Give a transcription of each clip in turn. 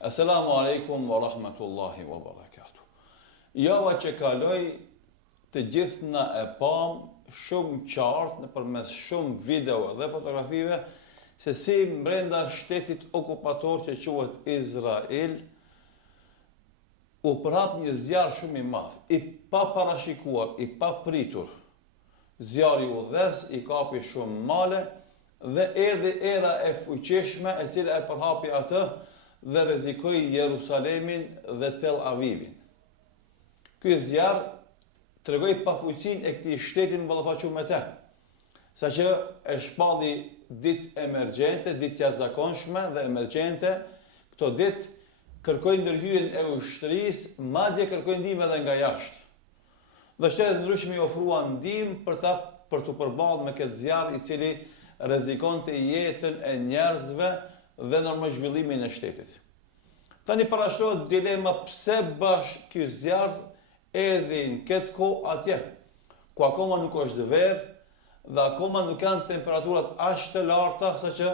Assalamu alaikum wa rahmatullahi wa barakatuh. Java që kaloi të gjithë na e pam shumë qartë në përmes shumë video dhe fotografive se si brenda shtetit okupator që quhet Izrael u prap një zjarr shumë i madh, i paparashikuar, i papritur. Zjarri u dhes, i kapi shumë male dhe erdhi era e fuqishme e cila e përhapi atë dhe rrezikoi Jerusalemin dhe Tel Avivin. Ky zjarr tregoi pafuqinë e këtij shteti në ballafaqur me të, saqë e shpalli ditë emergjente, ditë jashtëzakonshme dhe emergjente. Këto ditë kërkoi ndërhyrjen e ushtrisë, madje kërkoi ndihmë edhe nga jashtë. Dhe shtetet ndryshme i ofruan ndihmë për të përballur me këtë zjarr i cili rrezikonte jetën e njerëzve dhe normal zhvillimin e shtetit. Tani parashtrohet dilema pse bashkë ky zjarr erdhi në këtë kohë atje, ku akoma nuk është verë dhe akoma nuk kanë temperaturat aq të larta saqë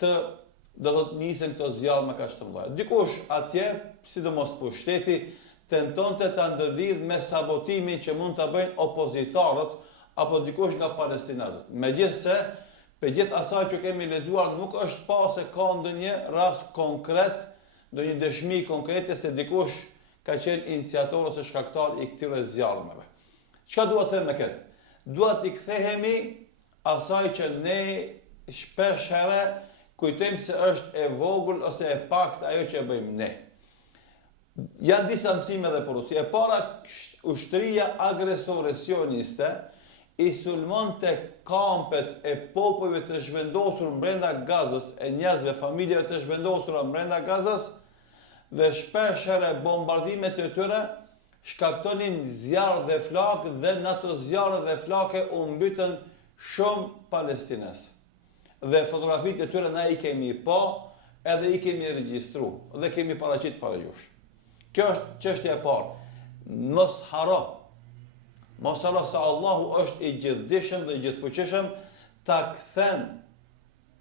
do të nisen këto zjarre me kaq të mëdha. Dikush atje, sidomos pushteti, tentonte ta ndërlidh me sabotimin që mund ta bëjnë opozitarët apo dikush nga palestinezët. Megjithse për gjithë asaj që kemi lexuar nuk është pa se ka ndonjë rast konkret, ndonjë dëshmi konkrete se dikush ka qenë iniciator ose shkaktar i këtyre zjarreve. Çka dua të them me këtë? Dua t'i kthehemi asaj që ne shpesh herë kujtojmë se është e vogël ose e pakët ajo që e bëjmë ne. Janë disa mësime dhe porosi. E para, ushtria agresore sioniste i sulmonte kampet e popujve të zhvendosur brenda Gazës, e njerëzve, familjeve të zhvendosura brenda Gazës, dhe shpesh herë bombardimet e tyre shkaktonin zjarr dhe flak dhe në ato zjarre dhe flake u mbytën shumë palestinez. Dhe fotografitë e tyre na i kemi pa, edhe i kemi regjistru dhe kemi paraqit para jush. Kjo është çështja e parë. Mos haro se Allahu është i gjithdijshëm dhe i gjithfuqishëm ta kthen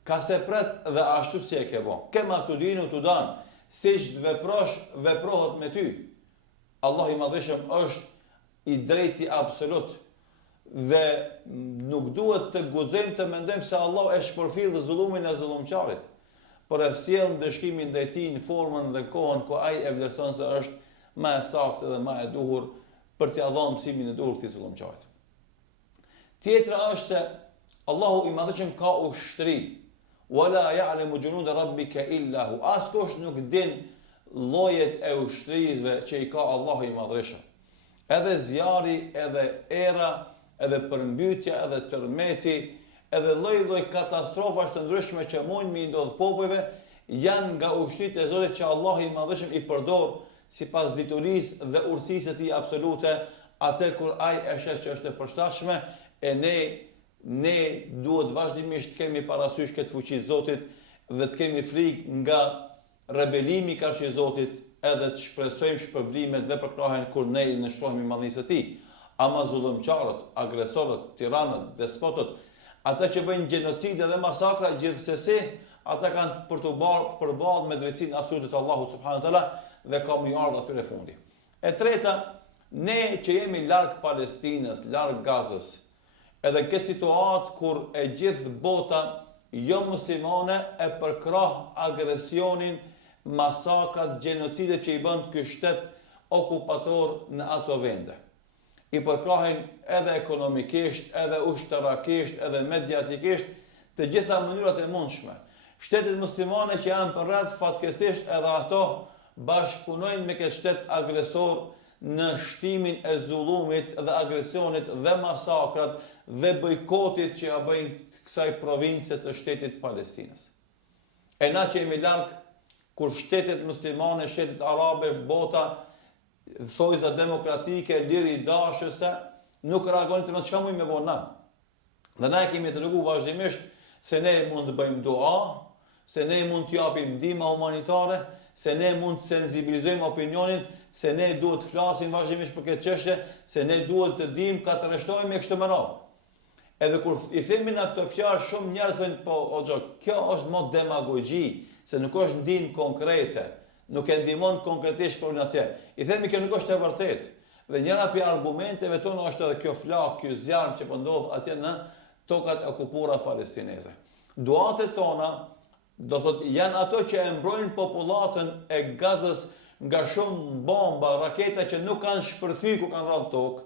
ka se pret dhe ashtu si e ke bën. Kema tu dinu tu dan, siç të veprosh, veprohet me ty. Allahu i madhëshëm është i drejti absolut dhe nuk duhet të guzojmë të mendojmë se Allahu e shpërfill zullumin e zullumçarit, por e sjell ndëshkimin ndaj tij në formën dhe kohën ku ai e vlerëson se është më e saktë dhe më e duhur për t'i dhënë mësimin e duhur këtij zullumçarit. Tjetra është se Allahu i madhëshëm ka ushtri. Wala ya'lamu junuda rabbika illa hu. Askush nuk din llojet e ushtrisëve që i ka Allahu i madhëshëm. Edhe zjarri, edhe era, edhe përmbytja, edhe tërmeti, edhe lloj-lloj katastrofash të ndryshme që mund mi ndodh popujve, janë nga ushtritë e Zotit që Allahu i madhëshëm i përdor sipas diturisë dhe urtësisë së tij absolute, atë kur ai e sheh që është e përshtatshme, e ne duhet vazhdimisht të kemi parasysh këtë fuqi të Zotit dhe të kemi frikë nga rebelimi karshi Zotit, edhe të shpresojmë shpërblimet dhe përkrahen kur ne i nështrohemi madhnisë së tij. Ama zullumçarët, agresorët, tiranët, despotët, ata që bëjnë gjenocide dhe masakra gjithsesi, ata kanë për të përballë me drejtsinë absolute të Allahut subhanahu wa taala dhe ka më ardhur atyre fundi. E treta, ne që jemi larg Palestinës, larg Gazës, edhe këtë situatë kur e gjithë bota jo muslimane e përkrah agresionin, masakrat, gjenocidet që i bën ky shtet okupator në ato vende. I përkrahin edhe ekonomikisht, edhe ushtarakisht, edhe mediatikisht, të gjitha mënyrat e mundshme. Shtetet muslimane që janë përreth fatkeqësisht edhe ato bashkëpunojnë me këtë shtet agresor në shtimin e zullumit dhe agresionit dhe masakrat dhe bojkotit që ja bëjnë kësaj province të shtetit Palestinës. E na që jemi larg, kur shtetet muslimane, shtetet arabe, bota, thojza demokratike, liri dashëse, nuk reagonin të në çka mujmë me bëna na. Dhe na e kemi të regu vazhdimisht se ne mund të bëjmë dua, se ne mund të japim ndihmë humanitare, se ne mund të sensibilizojmë opinionin, se ne duhet të flasim vazhdimisht për këtë çështje, se ne duhet të dimë ka të rreshtojmë kështu më radhë. Edhe kur i themin ato fjalë, shumë njerëz thonë po, kjo është më demagogji, se nuk është ndihmë konkrete. nuk e ndihmon konkretisht për atje. I themi kjo nuk është e vërtetë. Dhe njëra prej argumenteve tona është edhe kjo flak, ky zjarm që po ndodh atje në tokat e okupuara palestineze. Duatet tona, do thotë, janë ato që e mbrojnë popullatën e Gazës nga shumë bomba, raketa që nuk kanë shpërthy ku kanë rrallë tokë,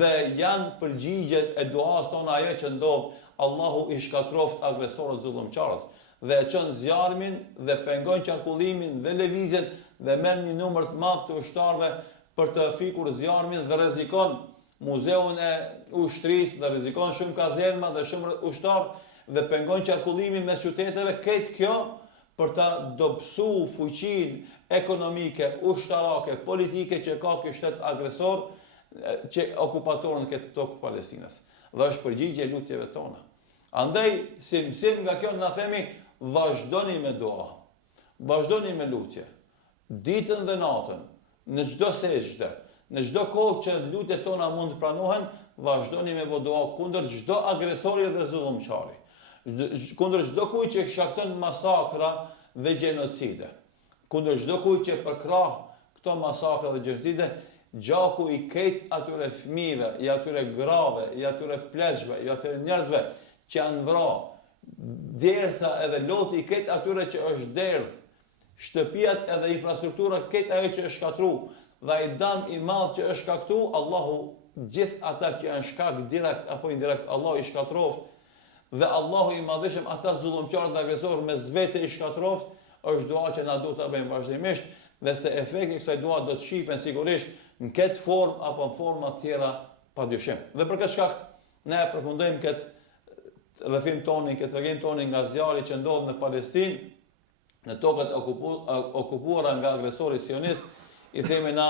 dhe janë përgjigjet e duas tona ajo që ndodh, Allahu i shkatroft agresorët zullumçarët dhe e çon zjarmin dhe pengon qarkullimin dhe lëvizjen dhe merr një numër të madh të ushtarëve për të fikur zjarmin dhe rrezikon muzeun e ushtrisë dhe rrezikon shumë kazerma dhe shumë ushtarë dhe pengon qarkullimin mes qyteteve. Këtë kjo për ta dobësu fuqinë ekonomike, ushtarake, politike që ka ky shtet agresor që okupator në këtë tokë Palestinës. Dhe është përgjigje lutjeve tona. Andaj, si mësim nga kjo, na themi, vazhdoni me dua, vazhdoni me lutje, ditën dhe natën, në çdo sejdë, në çdo kohë që lutjet tona mund të pranohen, vazhdoni me dua kundër çdo agresori dhe zullumçari, kundër çdo kujt që shkakton masakra dhe gjenocide, kundër çdo kujt që përkrah këto masakra dhe gjenocide, gjaku i krejt atyre fëmijëve, i atyre grave, i atyre pleqve, i atyre njerëzve që janë vra, derisa edhe loti i krejt atyre që është derdh, shtëpiat edhe infrastruktura krejt ajo që është shkatru, dhe ai dam i madh që është shkaktu, Allahu gjithë ata që janë shkak direkt apo indirekt, Allahu i shkatroft, dhe Allahu i madhëshëm ata zullumçar dhe agresor me zvete i shkatroft, është dua që na duhet ta bëjmë vazhdimisht, dhe se efekti i kësaj dua do të shihen sigurisht në këtë formë apo në forma tjera padyshim. Dhe për këtë shkak ne përfundojmë këtë rrëfim tonin, këtë tregim tonin nga zjarri që ndodh në Palestinë, në tokat okupuara nga agresori sionist. I themi na,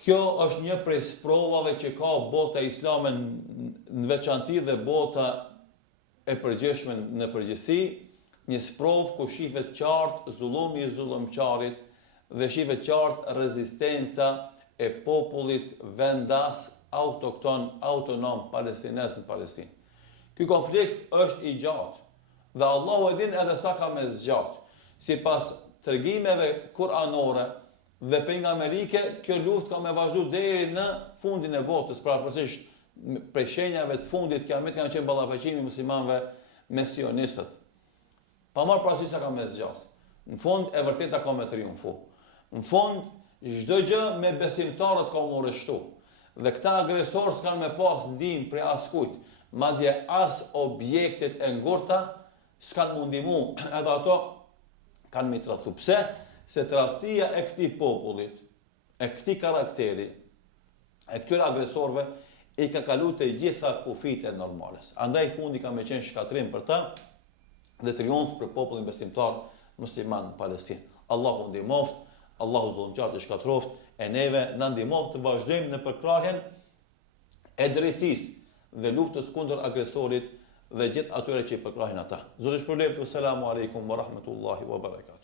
kjo është një prej sprovave që ka bota islame në veçanti dhe bota e përgjithshme në përgjithësi, një sprovë ku shihet qartë zullumi i zullumçarit dhe shihet qartë rezistenca e popullit vendas autokton, autonom palestinez në Palestinë. Ky konflikt është i gjatë dhe Allahu e din edhe sa ka me zgjatë. Sipas tregimeve kuranore dhe pejgamberike, kjo luftë ka me vazhdu deri në fundin e botës, pra përgjithsisht prej shenjave të fundit kiamet kanë qenë ballafaqimi muslimanëve me sionistët. Pa marrë parasysh sa ka me zgjatë. Në fund e vërteta ka me triumfu. Në fund çdo gjë me besimtarët ka më rreshtu. Dhe këta agresorë s'kan me pas ndihmë prej askujt, madje as objektet e ngurta s'kan mu ndihmu, edhe ato kanë me tradhtu. Pse? Se tradhtia e këtij popullit, e këtij karakteri, e këtyre agresorëve i ka kalu të gjitha kufijtë e normales. Andaj fundi ka me qenë shkatrim për ta dhe triumf për popullin besimtar musliman në Palestinë. Allahu ndihmoft, Allahu zullumçarët e shkatroft, e neve na ndihmoft të vazhdojmë në përkrahjen e drejtësisë dhe luftës kundër agresorit dhe gjithë atyre që i përkrahin ata. Zoti shpëlbeft. Selamu alaikum wa rahmatullahi wa barakatuh.